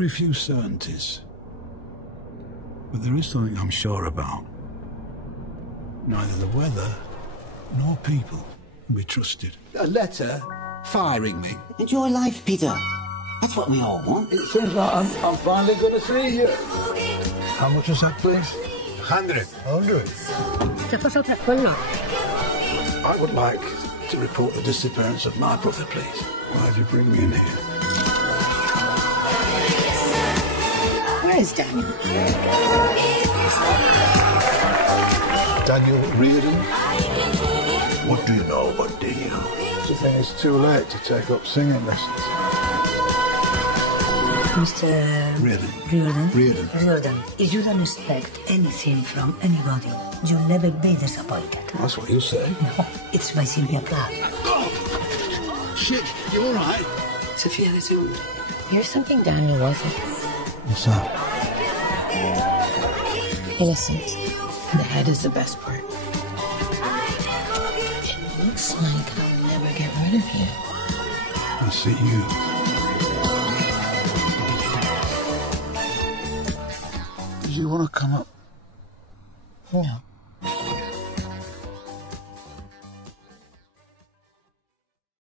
very few certainties. But there is something I'm sure about. Neither the weather nor people can be trusted. A letter firing me. Enjoy life, Peter. That's what we all want. It seems like I'm finally going to see you. How much is that, please? 100. 100. I would like to report the disappearance of my brother, please. Why did you bring me in here? Where is Danny? Daniel Reardon. What do you know about Daniel? Do you think it's too late to take up singing lessons? Mr. Reardon. If you don't expect anything from anybody, you'll never be disappointed. That's what you say. No, it's my senior club. Oh, shit, you all right? Sophia, that's you. Here's something Daniel wasn't. What's that? Innocent. The head is the best part. It looks like I'll never get rid of you. I see you. Do you want to come up? No.